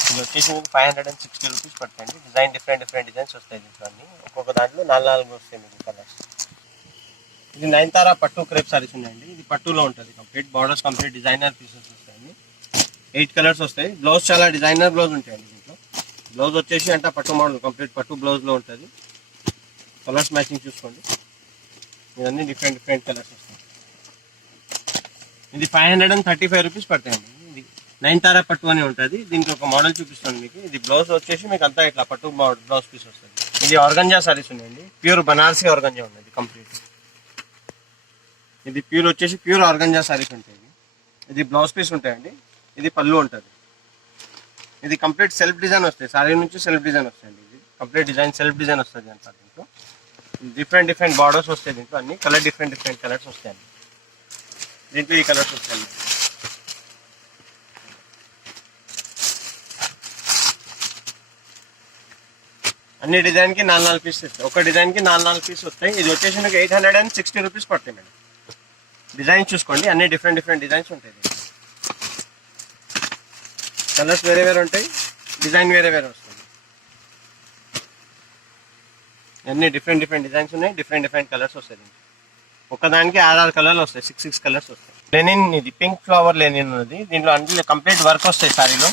ఇది వచ్చేసి మీకు 560 రూపీస్ పడుతుంది. డిజైన్ డిఫరెంట్ డిజైన్స్ వస్తాయి. దీంట్లో అన్ని ఒక్కొక్క దాంట్లో 4 వస్తాయి మీకు కలర్స్. ఇది నయనతారా పట్టు క్రేప్ సారీస్ ఉన్నాయండి. ఇది పట్టులో ఉంటుంది. Complete borders complete designer pieces వస్తాయండి. 8 కలర్స్ వస్తాయి. బ్లౌజ్ చాలా డిజైనర్ బ్లౌజ్ ఉంటాయండి. దీంట్లో బ్లౌజ్ వచ్చేసి అంటే పట్టు మోడల్ కంప్లీట్ పట్టు బ్లౌజ్లో ఉంటుంది. కలర్స్ మ్యాచింగ్ చూసుకోండి. ఇవన్నీ డిఫరెంట్ కలర్స్ వస్తాయి. ఇది 535 రూపీస్ పడతాయండి. ఇది నయనతారా పట్టు అని ఉంటుంది. దీనికి ఒక మోడల్ చూపిస్తాను మీకు. ఇది బ్లౌజ్ వచ్చేసి మీకు అంతా ఇట్లా పట్టు బ్లౌజ్ పీస్ వస్తుంది. ఇది ఆర్గంజా సారీస్ ఉన్నాయండి. ప్యూర్ బనారసీ ఆర్గంజా ఉన్నది కంప్లీట్. ఇది ప్యూర్ వచ్చేసి ప్యూర్ ఆర్గంజా సారీస్ ఉంటాయి. ఇది బ్లౌజ్ పీస్ ఉంటాయండి. ఇది పళ్ళు ఉంటుంది. ఇది కంప్లీట్ సెల్ఫ్ డిజైన్ వస్తాయి. సారీ నుంచి సెల్ఫ్ డిజైన్ వస్తాయండి. ఇది కంప్లీట్ డిజైన్ సెల్ఫ్ డిజైన్ వస్తుంది అంట. దీంట్లో డిఫరెంట్ బార్డర్స్ వస్తాయి. దీంట్లో అన్ని కలర్ డిఫరెంట్ కలర్స్ వస్తాయండి. దీంట్లో ఈ కలర్స్ వస్తాయండి. అన్ని డిజైన్ కి 4 పీస్ వస్తాయి. ఒక డిజైన్ కి 4 పీస్ వస్తాయి. ఇది వచ్చేసి మీకు 860 రూపీస్ పడతాయి మేడం. డిజైన్ చూసుకోండి. అన్ని డిఫరెంట్ డిజైన్స్ ఉంటాయి. కలర్స్ వేరే వేరే ఉంటాయి. డిజైన్ వేరే వేరే వస్తుంది. అన్ని డిఫరెంట్ డిజైన్స్ ఉన్నాయి. డిఫరెంట్ కలర్స్ వస్తాయి. ఒకదానికి 6 కలర్లు వస్తాయి. 6 కలర్స్ వస్తాయి. లెనిన్ ఇది పింక్ ఫ్లవర్ లెనిన్ ఉన్నది. దీంట్లో అన్ని కంప్లీట్ వర్క్ వస్తాయి సారీలో.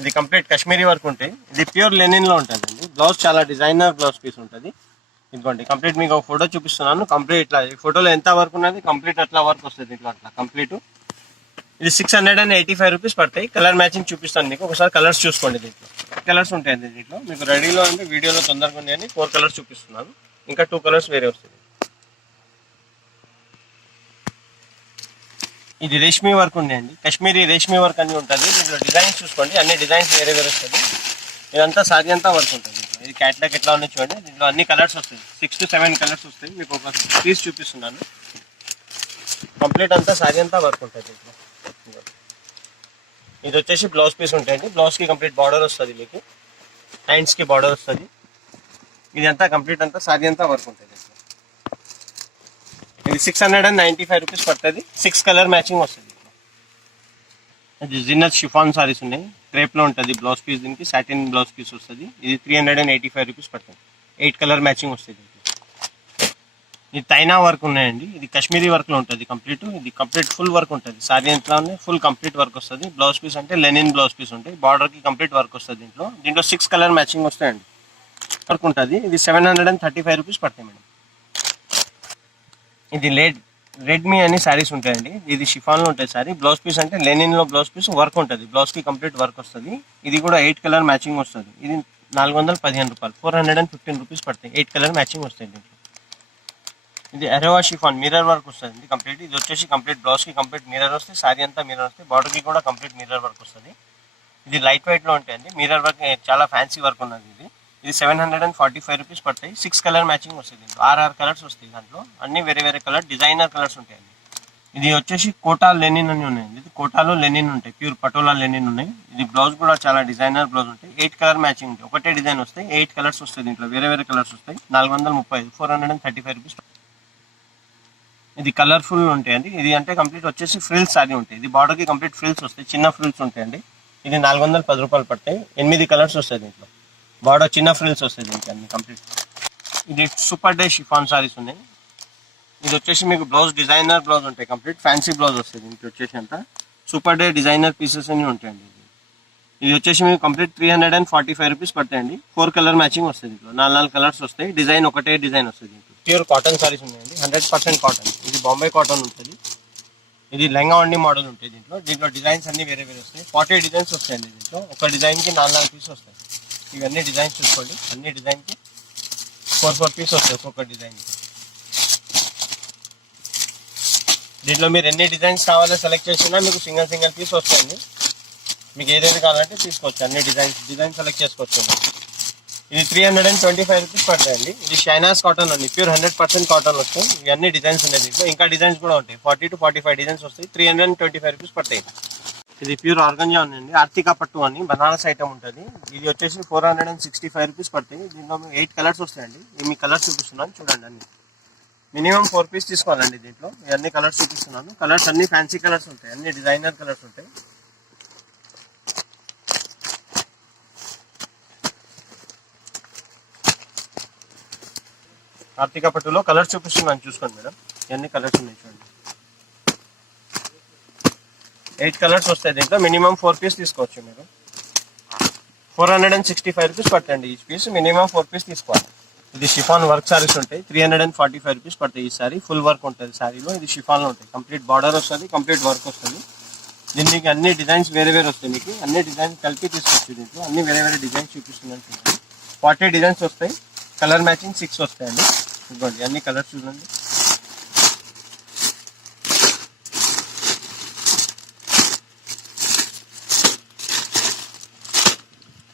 ఇది కంప్లీట్ కాశ్మీరీ వర్క్ ఉంటాయి. ఇది ప్యూర్ లెనిన్ లో ఉంటుందండి. బ్లౌజ్ చాలా డిజైనర్ బ్లౌజ్ పీస్ ఉంటుంది. ఇదిగోండి కంప్లీట్ మీకు ఒక ఫోటో చూపిస్తున్నాను. కంప్లీట్ ఇట్లా ఈ ఫోటోలో ఎంత వర్క్ ఉన్నది కంప్లీట్ అట్లా వర్క్ వస్తుంది. ఇట్లా అట్లా కంప్లీట్. ఇది 685 రూపీస్ పడతాయి. కలర్ మ్యాచింగ్ చూపిస్తాను మీకు. ఒకసారి కలర్స్ చూసుకోండి. దీంట్లో కలర్స్ ఉంటాయండి. దీంట్లో మీకు రెడీలో అంటే వీడియోలో తొందరగా ఉన్నాయని 4 కలర్స్ చూపిస్తున్నాను. ఇంకా 2 కలర్స్ వేరే వస్తుంది. ఇది రేష్మీ వర్క్ ఉన్నాయండి. కాశ్మీరీ రేష్మీ వర్క్ అని ఉంటుంది. దీంట్లో డిజైన్స్ చూసుకోండి. అన్ని డిజైన్స్ వేరే వేరే వస్తుంది. ఇదంతా సారీ అంతా వర్క్ ఉంటుంది. ఇది క్యాట్లాగ్ ఎట్లా ఉన్నాయి చూడండి. దీంట్లో అన్ని కలర్స్ వస్తాయి. 6 to 7 కలర్స్ వస్తాయి. మీకు ఒక పీస్ చూపిస్తున్నాను. కంప్లీట్ అంతా సారీ అంతా వర్క్ ఉంటుంది. దీంట్లో ఇది వచ్చేసి బ్లౌజ్ పీస్ ఉంటాయండి. బ్లౌజ్ కి కంప్లీట్ బార్డర్ వస్తుంది. మీకు హ్యాండ్స్ కి బార్డర్ వస్తుంది. ఇది అంతా కంప్లీట్ అంతా సారీ అంతా వర్క్ ఉంటుంది. ఇది 695 రూపీస్ పడుతుంది. 6 కలర్ మ్యాచింగ్ వస్తుంది. ఇది జిన్నత్ షిఫాన్ సారీస్ ఉన్నాయి. క్రేప్ లో ఉంటుంది బ్లౌజ్ పీస్. దీనికి సాటిన్ బ్లౌజ్ పీస్ వస్తుంది. ఇది 385 రూపీస్ పడుతుంది. 8 కలర్ మ్యాచింగ్ వస్తుంది. ఇది తైనా వర్క్ ఉన్నాయండి. ఇది కాశ్మీరీ వర్క్ లో ఉంటుంది కంప్లీట్. ఇది కంప్లీట్ ఫుల్ వర్క్ ఉంటుంది. సారీ ఎంత ఫుల్ కంప్లీట్ వర్క్ వస్తుంది. బ్లౌజ్ పీస్ అంటే లెనిన్ బ్లౌజ్ పీస్ ఉంటాయి. బార్డర్ కి కంప్లీట్ వర్క్ వస్తుంది. దీంట్లో 6 కలర్ మ్యాచింగ్ వస్తాయండి. వర్క్ ఉంటుంది. ఇది 735 రూపీస్ పడతాయి మేడం. ఇది రెడ్మీ అని శారీస్ ఉంటాయండి. ఇది షిఫాన్ లో ఉంటుంది సారీ. బ్లౌజ్ పీస్ అంటే లెనిన్ లో బ్లౌజ్ పీస్ వర్క్ ఉంటుంది. బ్లౌజ్ కి కంప్లీట్ వర్క్ వస్తుంది. ఇది కూడా 8 కలర్ మ్యాచింగ్ వస్తుంది. ఇది 415 రూపాయలు. 415 రూపీస్ పడతాయి. 8 కలర్ మ్యాచింగ్ వస్తాయి. దీంట్లో ఇది అరేవా షిఫాన్ మిర్రర్ వర్క్ వస్తుంది కంప్లీట్. ఇది వచ్చేసి కంప్లీట్ బ్లౌజ్ కి కంప్లీట్ మిర్రర్ వస్తాయి. సారీ అంతా మిర్రర్ వస్తాయి. బార్డర్ కి కూడా కంప్లీట్ మిర్రర్ వర్క్ వస్తుంది. ఇది లైట్ వెయిట్ లో ఉంటాయండి. మిర్రర్ వర్క్ చాలా ఫ్యాన్సీ వర్క్ ఉన్నది. ఇది 745 రూపీస్ పడతాయి. 6 కలర్ మ్యాచింగ్ వస్తుంది. దీంట్లో 6 కలర్స్ వస్తాయి. దాంట్లో అన్ని వేరే వేరే కలర్ డిజైనర్ కలర్స్ ఉంటాయండి. ఇది వచ్చేసి కోటా లెనిన్ అని ఉన్నాయండి. ఇది కోటాలో లెనిన్ ఉంటాయి. ప్యూర్ పటోలా లెనిన్ ఉన్నాయి. ఇది బ్లౌజ్ కూడా చాలా డిజైనర్ బ్లౌజ్ ఉంటాయి. 8 కలర్ మ్యాచింగ్ ఉంటాయి. ఒకటే డిజైన్ వస్తాయి. 8 కలర్స్ వస్తాయి. దీంట్లో వేరే వేరే కలర్స్ వస్తాయి. 435 435 రూపీస్. ఇది కలర్ఫుల్ ఉంటాయండి. ఇది అంటే కంప్లీట్ వచ్చేసి ఫ్రిల్స్ సారీ ఉంటాయి. ఇది బార్డర్ కి కంప్లీట్ ఫ్రిల్స్ వస్తాయి. చిన్న ఫ్రిల్స్ ఉంటాయండి. ఇది 410 రూపాయలు పడతాయి. 8 కలర్స్ వస్తాయి. దీంట్లో బార్డర్ చిన్న ఫ్రిల్స్ వస్తాయి. దీనికి అన్ని కంప్లీట్. ఇది సూపర్ డే షిఫాన్ సారీస్ ఉన్నాయి. ఇది వచ్చేసి మీకు బ్లౌజ్ డిజైనర్ బ్లౌజ్ ఉంటాయి. కంప్లీట్ ఫ్యాన్సీ బ్లౌజ్ వస్తుంది. దీనికి వచ్చేసి అంతా సూపర్ డే డిజైనర్ పీసెస్ అన్ని ఉంటాయండి. ఇది వచ్చేసి మీకు కంప్లీట్ 345 రూపీస్ పడతాయండి. 4 కలర్ మ్యాచింగ్ వస్తుంది. ఇంట్లో 4 కలర్స్ వస్తాయి. డిజైన్ ఒకటే డిజైన్ వస్తుంది. ప్యూర్ కాటన్ సారీస్ ఉన్నాయండి. 100% కాటన్. ఇది బాంబే కాటన్ ఉంటుంది. ఇది లెంగా వండి మోడల్ ఉంటుంది. దీంట్లో డిజైన్స్ అన్ని వేరే వేరే వస్తాయి. 40 డిజైన్స్ వస్తాయండి. దీంట్లో ఒక డిజైన్కి 4 పీస్ వస్తాయి. ఇవన్నీ డిజైన్స్ చూసుకోండి. అన్ని డిజైన్కి 4 పీస్ వస్తాయి ఒక్కొక్క డిజైన్కి. దీంట్లో మీరు ఎన్ని డిజైన్స్ కావాలో సెలెక్ట్ చేసినా మీకు సింగిల్ పీస్ వస్తాయండి. మీకు ఏదైతే కావాలంటే తీసుకోవచ్చు. అన్ని డిజైన్ సెలెక్ట్ చేసుకోవచ్చు. ఇది 325 రూపీస్ పడతాయండి. ఇది షైనాస్ కాటన్ అండి. ప్యూర్ 100% కాటన్ వస్తాయి. ఇవన్నీ డిజైన్స్ ఉన్నాయి దీంట్లో. ఇంకా డిజైన్స్ కూడా ఉంటాయి. 40 to 45 డిజైన్స్ వస్తాయి. 325 రూపీస్ పడతాయి. ఇది ప్యూర్ ఆర్గంజా ఉందండి. ఆర్తికా పట్టు అని బనారస్ ఐటమ్ ఉంటుంది. ఇది వచ్చేసి 465 రూపీస్ పడతాయి. దీంట్లో 8 కలర్స్ వస్తాయండి. మీ కలర్స్ చూపిస్తున్నాను చూడండి. అన్ని మినిమం 4 పీస్ తీసుకోవాలండి. దీంట్లో ఇవన్నీ కలర్స్ చూపిస్తున్నాను. కలర్స్ అన్ని ఫ్యాన్సీ కలర్స్ ఉంటాయి. అన్ని డిజైనర్ కలర్స్ ఉంటాయి. కార్తీక పట్టులో కలర్స్ చూపిస్తున్నాను చూసుకోండి మేడం. ఇవన్నీ కలర్స్ ఉన్నాయి చూడండి. 8 కలర్స్ వస్తాయి. దీంట్లో మినిమం 4 పీస్ తీసుకోవచ్చు మీరు. 465 రూపీస్ పట్టండి ఈచ్ పీస్. మినిమం 4 పీస్ తీసుకోవాలి. ఇది షిఫాన్ వర్క్ సారీస్ ఉంటాయి. 345 రూపీస్ పడతాయి. ఈ సారీ ఫుల్ వర్క్ ఉంటుంది. సారీలో ఇది షిఫాన్లో ఉంటాయి. కంప్లీట్ బార్డర్ వస్తుంది. కంప్లీట్ వర్క్ వస్తుంది. దీనికి అన్ని డిజైన్స్ వేరే వేరే వస్తాయి. మీకు అన్ని డిజైన్స్ కలిపి తీసుకోవచ్చు. దీంట్లో అన్ని వేరే వేరే డిజైన్స్ చూపిస్తున్నాను చూడండి. 40 డిజైన్స్ వస్తాయి. కలర్ మ్యాచింగ్ 6 వస్తాయండి. ఇవ్వండి అన్ని కలర్స్ చూడండి.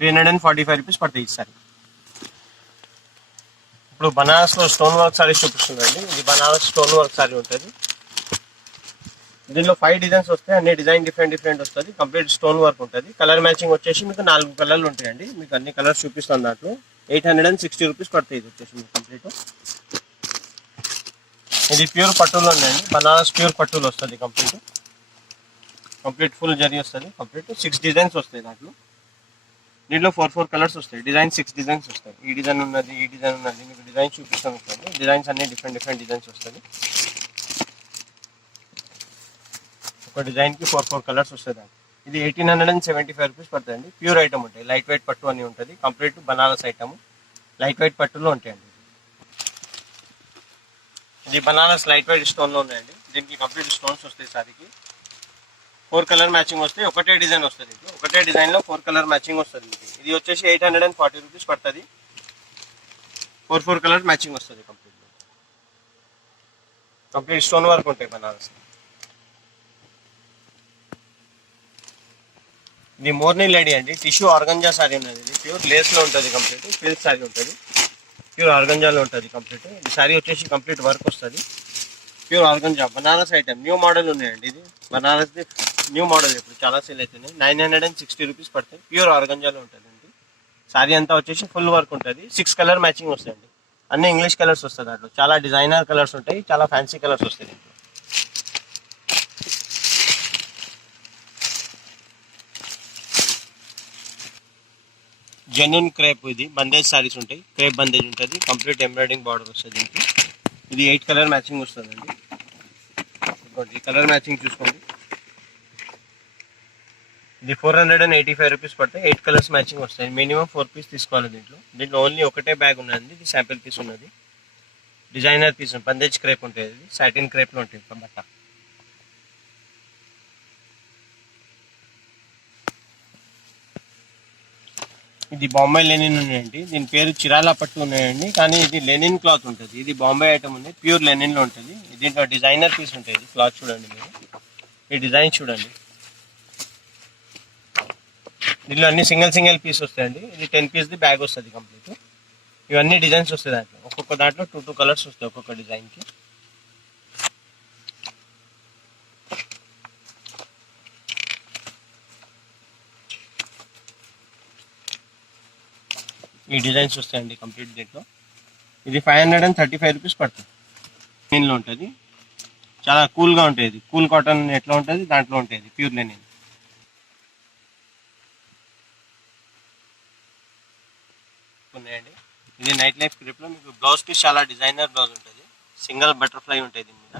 ₹345 పడతాయి ఈసారి. ఇప్పుడు బనారస్ లో స్టోన్ వర్క్ సారీ చూపిస్తుందండి. ఇది బనారస్ స్టోన్ వర్క్ సారీ ఉంటుంది. దీనిలో 5 డిజైన్స్ వస్తాయి. అన్ని డిజైన్ డిఫరెంట్ వస్తుంది. కంప్లీట్ స్టోన్ వర్క్ ఉంటుంది. కలర్ మ్యాచింగ్ వచ్చేసి మీకు 4 కలర్లు ఉంటాయండి. మీకు అన్ని కలర్స్ చూపిస్తాను. దాంట్లో 860 రూపీస్ పడతాయి. ఇది వచ్చేసి మీకు కంప్లీట్. ఇది ప్యూర్ పట్టులో ఉందండి. బనారస్ ప్యూర్ పట్టులో వస్తుంది. కంప్లీట్ ఫుల్ జరీ వస్తుంది. కంప్లీట్ 6 డిజైన్స్ వస్తాయి దాంట్లో. దీంట్లో 4 కలర్స్ వస్తాయి. డిజైన్ 6 డిజైన్స్ వస్తాయి. ఈ డిజైన్ ఉన్నది, ఈ డిజైన్ ఉన్నది. మీకు డిజైన్ చూపిస్తాను వస్తుంది. డిజైన్స్ అన్ని డిఫరెంట్ డిజైన్స్ వస్తుంది. ఒక డిజైన్కి 4 కలర్స్ వస్తాయి దాంట్లో. ఇది 1875 రూపీస్ పడుతుందండి. ప్యూర్ ఐటమ్ ఉంటాయి. లైట్ వెయిట్ పట్టు అని ఉంటుంది. Complete Banaras item. Light weight పట్టులో ఉంటాయండి. ఇది బనారస్ లైట్ వెయిట్ స్టోన్లో ఉన్నాయండి. దీనికి కంప్లీట్ స్టోన్స్ వస్తాయి. సారీకి 4 కలర్ మ్యాచింగ్ వస్తాయి. ఒకటే డిజైన్ వస్తుంది. ఒకటే డిజైన్లో 4 కలర్ మ్యాచింగ్ వస్తుంది. ఇది వచ్చేసి 840 రూపీస్ పడుతుంది. 4 కలర్ మ్యాచింగ్ వస్తుంది. కంప్లీట్ స్టోన్ వర్క్ ఉంటాయి బనారస్. ఇది మోర్నీ లేడీ అండి. టిష్యూ ఆర్గంజా సారీ ఉన్నది. ఇది ప్యూర్ లేస్లో ఉంటుంది. కంప్లీట్ సిల్క్ సారీ ఉంటుంది. ప్యూర్ ఆర్గంజాలో ఉంటుంది కంప్లీట్. ఈ సారీ వచ్చేసి కంప్లీట్ వర్క్ వస్తుంది. Pure organza Banaras item. New model ఉన్నాయండి. ఇది బనారస్ది న్యూ మోడల్. ఇప్పుడు చాలా సేల్ అవుతున్నాయి. 960 రూపీస్ పడతాయి. ప్యూర్ ఆర్గంజాలో ఉంటుంది అండి. సారీ అంతా వచ్చేసి ఫుల్ వర్క్ ఉంటుంది. 6 కలర్ మ్యాచింగ్ వస్తాయండి. అన్ని ఇంగ్లీష్ కలర్స్ వస్తాయి. దాంట్లో చాలా డిజైనర్ కలర్స్ ఉంటాయి. చాలా ఫ్యాన్సీ కలర్స్ వస్తాయి. దీంట్లో జెన్యున్ క్రేప్. ఇది బందేజ్ సారీస్ ఉంటాయి. క్రేప్ బందేజ్ ఉంటుంది. కంప్లీట్ ఎంబ్రాయిడింగ్ బార్డర్ వస్తుంది దీనికి. ఇది 8 కలర్ మ్యాచింగ్ వస్తుందండి. ఈ కలర్ మ్యాచింగ్ చూసుకోండి. ఇది 485 రూపీస్ పడతాయి. 8 కలర్స్ మ్యాచింగ్ వస్తాయి. మినిమం 4 పీస్ తీసుకోవాలి. దీంట్లో ఓన్లీ ఒకటే బ్యాగ్ ఉన్నది. ఇది శాంపిల్ పీస్ ఉన్నది. డిజైనర్ పీస్ బందేజ్ క్రేప్ ఉంటుంది. ఇది సాటిన్ క్రేప్లో ఉంటుంది బట్ట. ఇది బాంబే లెనిన్ ఉన్నాయండి. దీని పేరు చిరాలా పట్టు ఉన్నాయండి. కానీ ఇది లెనిన్ క్లాత్ ఉంటుంది. ఇది బాంబే ఐటమ్ ఉంది. ప్యూర్ లెనిన్లో ఉంటుంది. దీంట్లో డిజైనర్ పీస్ ఉంటుంది. క్లాత్ చూడండి మీరు. ఈ డిజైన్ చూడండి. దీంట్లో అన్ని సింగిల్ పీస్ వస్తాయండి. ఇది 10 పీస్ది బ్యాగ్ వస్తుంది కంప్లీట్. ఇవన్నీ డిజైన్స్ వస్తాయి దాంట్లో. ఒక్కొక్క దాంట్లో 2 కలర్స్ వస్తాయి ఒక్కొక్క డిజైన్కి. ఈ డిజైన్స్ వస్తాయండి కంప్లీట్. దీంట్లో ఇది 535 రూపీస్ పడుతుంది. లెనిన్లో ఉంటుంది. చాలా కూల్గా ఉంటుంది. కూల్ కాటన్ ఎట్లా ఉంటుంది దాంట్లో ఉంటుంది. Pure linen. ఉన్నాయండి. ఇది నైట్ లైఫ్ క్రిప్లో మీకు బ్లౌజ్ పీస్ చాలా డిజైనర్ బ్లౌజ్ ఉంటుంది. సింగిల్ బటర్ఫ్లై ఉంటుంది దీని మీద.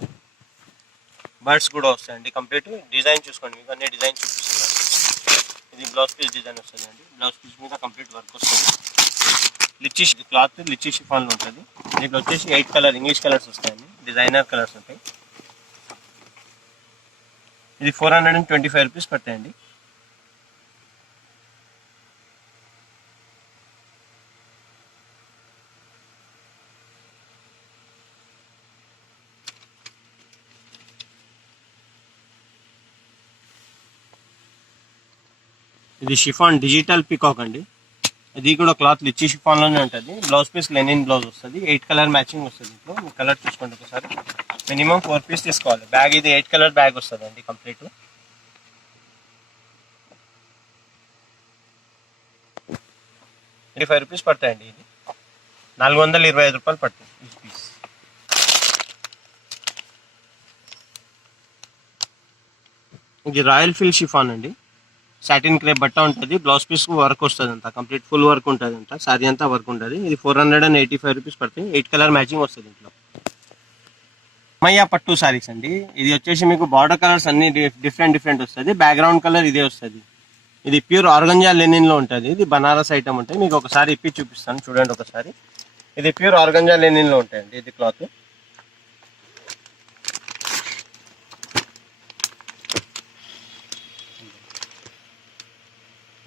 బర్డ్స్ కూడా వస్తాయండి. కంప్లీట్ డిజైన్ చూసుకోండి. మీకు అన్ని డిజైన్ చూపిస్తున్నాను. ఇది బ్లౌజ్ పీస్ డిజైన్ వస్తుంది అండి. బ్లౌజ్ పీస్ మీద కంప్లీట్ వర్క్ వస్తుంది. లిచ్చి క్లాత్ లిచ్చి షిఫాన్లో ఉంటుంది. దీంట్లో వచ్చేసి 8 కలర్ ఇంగ్లీష్ కలర్స్ వస్తాయండి. డిజైనర్ కలర్స్ ఉంటాయి. ఇది 425 రూపీస్ పడతాయండి. ఇది షిఫాన్ డిజిటల్ పికాక్ అండి. ఇది కూడా క్లాత్ లిచ్చి షిఫాన్లోనే ఉంటుంది. బ్లౌజ్ పీస్ లెనిన్ బ్లౌజ్ వస్తుంది. 8 కలర్ మ్యాచింగ్ వస్తుంది. ఇంట్లో మీ కలర్ చూసుకోండి ఒకసారి. మినిమం 4 పీస్ తీసుకోవాలి. బ్యాగ్ ఇది 8 కలర్ బ్యాగ్ వస్తుంది అండి కంప్లీట్. ₹85 పడతాయండి. ఇది 425 రూపాయలు పడుతుంది ఈ పీస్. ఇది రాయల్ ఫీల్ షిఫాన్ అండి. సాటిన్ క్రేప్ బట్ట ఉంటుంది. బ్లౌజ్ పీస్ వర్క్ వస్తుంది అంతా కంప్లీట్ ఫుల్ వర్క్ ఉంటుంది అంట. సారీ అంతా వర్క్ ఉంటుంది. ఇది 485 రూపీస్ పడుతుంది. 8 కలర్ మ్యాచింగ్ వస్తుంది ఇంట్లో. మయ్యా పట్టు సారీస్ అండి. ఇది వచ్చేసి మీకు బార్డర్ కలర్స్ అన్ని డిఫరెంట్ వస్తుంది. బ్యాక్గ్రౌండ్ కలర్ ఇదే వస్తుంది. ఇది ప్యూర్ ఆర్గంజా లెనిన్ లో ఉంటుంది. ఇది బనారస్ ఐటమ్ ఉంటుంది. మీకు ఒకసారి ఇప్పి చూపిస్తాను చూడండి ఒకసారి. ఇది ప్యూర్ ఆర్గంజా లెనిన్ లో ఉంటాయండి. ఇది క్లాత్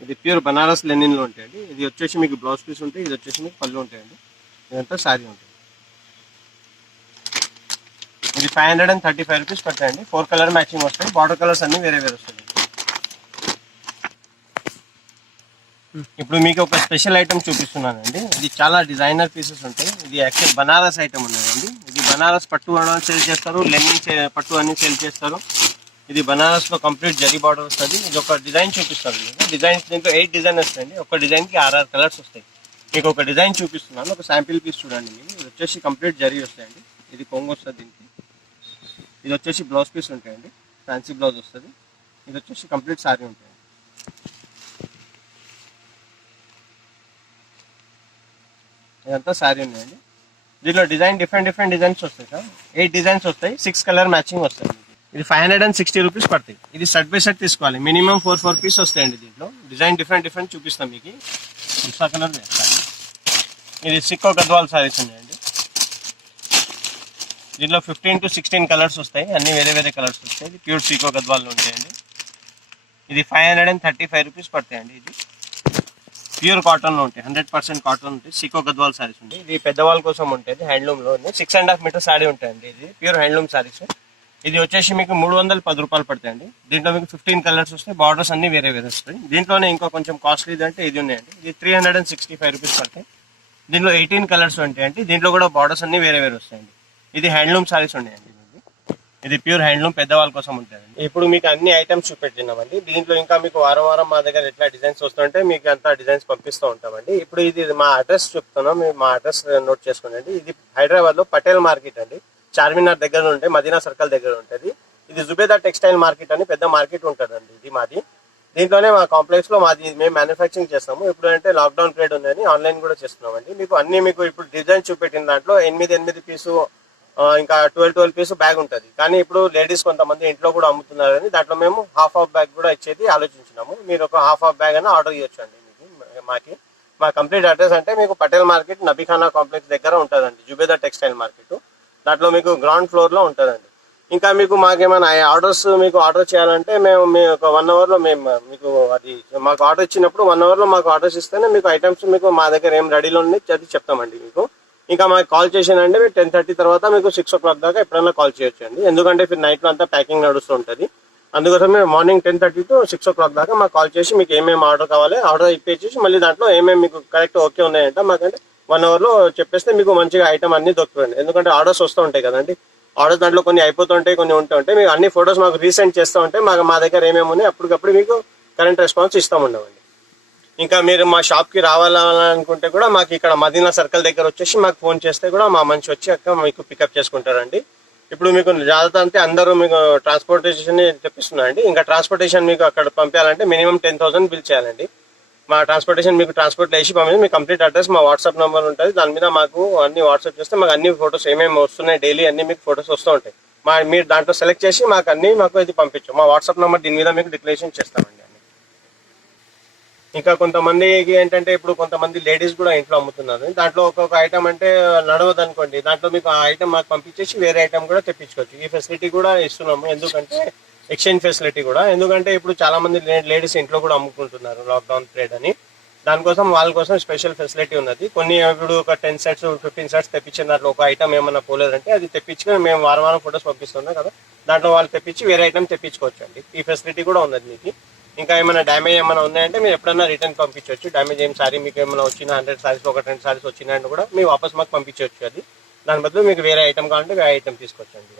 ఇది ప్యూర్ బనారస్ లెనిన్ లో ఉంటాయండి. ఇది వచ్చేసి మీకు బ్లౌజ్ పీస్ ఉంటాయి. ఇది వచ్చేసి మీకు పళ్ళు ఉంటాయండి. ఇదంతా శారీ ఉంటుంది. ఇది 535 రూపీస్ పడతాయండి. 4 కలర్ మ్యాచింగ్ వస్తాయి. బార్డర్ కలర్స్ అన్ని వేరే వస్తాయి. ఇప్పుడు మీకు ఒక స్పెషల్ ఐటమ్ చూపిస్తున్నానండి. ఇది చాలా డిజైనర్ పీసెస్ ఉంటాయి. ఇది యాక్చువల్ బనారస్ ఐటమ్ ఉన్నదండి. ఇది బనారస్ పట్టు అని సేల్ చేస్తారు. లెనిన్ పట్టు అని సేల్ చేస్తారు. ఇది బనారస్ లో కంప్లీట్ జరీ బార్డర్ వస్తుంది. ఇది ఒక డిజైన్ చూపిస్తారు. డిజైన్స్ దీంట్లో 8 డిజైన్ వస్తాయండి. ఒక డిజైన్ కి 6 కలర్స్ వస్తాయి. మీకు ఒక డిజైన్ చూపిస్తున్నాను. ఒక శాంపిల్ పీస్ చూడండి. మీరు ఇది వచ్చేసి కంప్లీట్ జరీ వస్తాయండి. ఇది కొంగు వస్తుంది దీనికి. ఇది వచ్చేసి బ్లౌజ్ పీస్ ఉంటాయండి. ఫ్యాన్సీ బ్లౌజ్ వస్తుంది. ఇది వచ్చేసి కంప్లీట్ సారీ ఉంటాయండి. ఇదంతా సారీ ఉన్నాయండి. దీంట్లో డిజైన్ డిఫరెంట్ డిజైన్స్ వస్తాయి సార్. 8 డిజైన్స్ వస్తాయి. 6 కలర్ మ్యాచింగ్ వస్తాయి. ఇది 560 రూపీస్ పడతాయి. ఇది సెట్ బై సెట్ తీసుకోవాలి. మినిమం 4 పీస్ వస్తాయండి. దీంట్లో డిజైన్ డిఫరెంట్ చూపిస్తాం మీకు. ఇస్తా కలర్ ఇది సిక్కో గద్వాల్ సారీస్ ఉన్నాయండి. దీంట్లో 15 to 16 కలర్స్ వస్తాయి. అన్ని వేరే కలర్స్ వస్తాయి. ఇది ప్యూర్ సిక్కో గద్వాల్లో ఉంటాయండి. ఇది 535 రూపీస్ పడతాయండి. ఇది ప్యూర్ కాటన్లో ఉంటాయి. 100% కాటన్ ఉంటాయి. సిక్కో గద్వాల్ సారీస్ ఉంటాయి. ఇది పెద్దవాళ్ళ కోసం ఉంటుంది. హ్యాండ్లూమ్లో 6.5 మీటర్ సారీ ఉంటాయండి. ఇది ప్యూర్ హ్యాండ్లూమ్ సారీస్. ఇది వచ్చేసి మీకు 310 రూపాయలు పడతాయండి. దీంట్లో మీకు 15 కలర్స్ వస్తాయి. బార్డర్స్ అన్ని వేరే వస్తాయి. దీంట్లోనే ఇంకా కొంచెం కాస్ట్లీ అంటే ఇది ఉన్నాయండి. ఇది 365 రూపీస్ పడతాయి. దీంట్లో 18 కలర్స్ ఉంటాయండి. దీంట్లో కూడా బార్డర్స్ అన్ని వేరే వస్తాయండి. ఇది హ్యాండ్లూమ్ సారీస్ ఉన్నాయండి. ఇది ప్యూర్ హ్యాండ్లూమ్ పెద్దవాళ్ళ కోసం ఉంటాయండి. ఇప్పుడు మీకు అన్ని ఐటమ్స్ చూపెట్టినామండి. దీంట్లో ఇంకా మీకు వారం మా దగ్గర ఎట్లా డిజైన్స్ వస్తుంటే మీకు అంతా డిజైన్స్ పంపిస్తూ ఉంటామండి. ఇప్పుడు ఇది మా అడ్రస్ చెప్తున్నాం. మీరు మా అడ్రస్ నోట్ చేసుకోండి. ఇది హైదరాబాద్ లో పటేల్ మార్కెట్ అండి. చార్మినార్ దగ్గర ఉంటే మదీనా సర్కిల్ దగ్గర ఉంటుంది. ఇది జుబేదా టెక్స్టైల్ మార్కెట్ అని పెద్ద మార్కెట్ ఉంటుందండి. ఇది మాది. దీంట్లోనే మా కాంప్లెక్స్ లో మాది మేము మ్యానుఫ్యాక్చరింగ్ చేస్తాము. ఇప్పుడు అంటే లాక్డౌన్ పీరియడ్ ఉందని ఆన్లైన్ కూడా చేస్తున్నామండి. మీకు ఇప్పుడు డిజైన్ చూపెట్టిన దాంట్లో 8 పీసు ఇంకా 12 పీసు బ్యాగ్ ఉంటుంది. కానీ ఇప్పుడు లేడీస్ కొంతమంది ఇంట్లో కూడా అమ్ముతున్నారని దాంట్లో మేము హాఫ్ బ్యాగ్ కూడా ఇచ్చేది ఆలోచించినాము. మీరు ఒక హాఫ్ బ్యాగ్ అయినా ఆర్డర్ చేయొచ్చు అండి. మీకు మా కంప్లీట్ అడ్రస్ అంటే మీకు పటేల్ మార్కెట్ నబీఖానా కాంప్లెక్స్ దగ్గర ఉంటుందండి. Zubeda textile market. దాంట్లో మీకు గ్రౌండ్ ఫ్లోర్ లో ఉంటుందండి. ఇంకా మీకు మాకేమైనా ఆర్డర్ చేయాలంటే మేము ఒక 1 అవర్ లో మేము మీకు అది మాకు ఆర్డర్ ఇచ్చినప్పుడు 1 అవర్ లో మాకు ఆర్డర్స్ ఇస్తేనే మీకు ఐటమ్స్ మీకు మా దగ్గర ఏం రెడీలో ఉంది అది చెప్తామండి మీకు. ఇంకా మాకు కాల్ చేసానంటే మీరు 10:30 తర్వాత మీకు 6 o'clock దాకా ఎప్పుడైనా కాల్ చేయొచ్చు అండి. ఎందుకంటే ఇప్పుడు నైట్ లో అంతా ప్యాకింగ్ నడుస్తూ ఉంటుంది. అందుకోసం మేము మార్నింగ్ 10:30 to 6 o'clock దాకా మాకు కాల్ చేసి మీకు ఏమేమి ఆర్డర్ కావాలి ఆర్డర్ ఇప్పించేసి మళ్ళీ దాంట్లో ఏమేమి మీకు కరెక్ట్ ఓకే ఉన్నాయంటే మాకంటే 1 అవర్ లో చెప్పేస్తే మీకు మంచిగా ఐటమ్ అన్ని దొరుకుతుంది. ఎందుకంటే ఆర్డర్స్ వస్తూ ఉంటాయి కదండి. ఆర్డర్స్ దాంట్లో కొన్ని అయిపోతుంటాయి, కొన్ని ఉంటుంటాయి. మీకు అన్ని ఫొటోస్ మాకు రీసెండ్ చేస్తూ ఉంటే మా దగ్గర ఏమేమి ఉన్నాయి అప్పటికప్పుడు మీకు కరెంట్ రెస్పాన్స్ ఇస్తాముండవండి. ఇంకా మీరు మా షాప్కి రావాలనుకుంటే కూడా మాకు ఇక్కడ మదీనా సర్కిల్ దగ్గర వచ్చేసి మాకు ఫోన్ చేస్తే కూడా మా మనిషి వచ్చి అక్కడ మీకు పికప్ చేసుకుంటారండి. ఇప్పుడు మీకు జాగ్రత్త అంటే అందరూ మీకు ట్రాన్స్పోర్టేషన్ తెప్పిస్తున్నారండి. ఇంకా ట్రాన్స్పోర్టేషన్ మీకు అక్కడ పంపించాలంటే మినిమం 10,000 బిల్ చేయాలండి. మా ట్రాన్స్పోర్టేషన్ మీకు ట్రాన్స్పోర్ట్లో వేసి పంపించి మీ కంప్లీట్ అడ్రస్ మా వాట్సాప్ నెంబర్ ఉంటుంది. దాని మీద మాకు అన్ని వాట్సాప్ చేస్తే మాకు అన్ని ఫొటోస్ ఏమేమి వస్తున్నాయి డైలీ అన్ని మీకు ఫొటోస్ వస్తూ ఉంటాయి. మీరు దాంట్లో సెలెక్ట్ చేసి మాకు ఇది పంపించు. మా వాట్సాప్ నెంబర్ దీని మీద మీకు డిక్లరేషన్ చేస్తామండి. ఇంకా కొంతమందికి ఏంటంటే ఇప్పుడు కొంతమంది లేడీస్ కూడా ఇంట్లో అమ్ముతున్నారు. దాంట్లో ఒక్కొక్క ఐటమ్ అంటే నడవదు అనుకోండి, దాంట్లో మీకు ఆ ఐటమ్ మాకు పంపించేసి వేరే ఐటమ్ కూడా తెప్పించుకోవచ్చు. ఈ ఫెసిలిటీ కూడా ఇస్తున్నాము. ఎందుకంటే ఎక్స్చేంజ్ ఫెసిలిటీ కూడా, ఎందుకంటే ఇప్పుడు చాలా మంది లేడీస్ ఇంట్లో కూడా అమ్ముకుంటున్నారు లాక్డౌన్ పీరియడ్ అని. దానికోసం వాళ్ళ కోసం స్పెషల్ ఫెసిలిటీ ఉన్నది. కొన్ని ఇప్పుడు ఒక 10 సెట్స్ 15 సెట్స్ తెప్పించిన దాంట్లో ఒక ఐటమ్ ఏమన్నా పోలేదంటే అది తెప్పించుకొని మేము వారం ఫొటోస్ పంపిస్తున్నాం కదా, దాంట్లో వాళ్ళు తెప్పించి వేరే ఐటమ్ తెప్పించుకోవచ్చు అండి. ఈ ఫెసిలిటీ కూడా ఉన్నది మీకు. ఇంకా ఏమైనా డ్యామేజ్ ఏమైనా ఉన్నాయంటే మీరు ఎప్పుడైనా రిటర్న్ పంపించవచ్చు. డ్యామేజ్ ఏం సారీ మీకు ఏమైనా వచ్చిన 100 సారీస్ ఒక 10 సారీస్ వచ్చినాయంటే కూడా మీరు వాపస్ మాకు పంపించవచ్చు. అది దాని బదులు మీకు వేరే ఐటమ్ కావాలంటే వేరే ఐటమ్ తీసుకోవచ్చు అండి.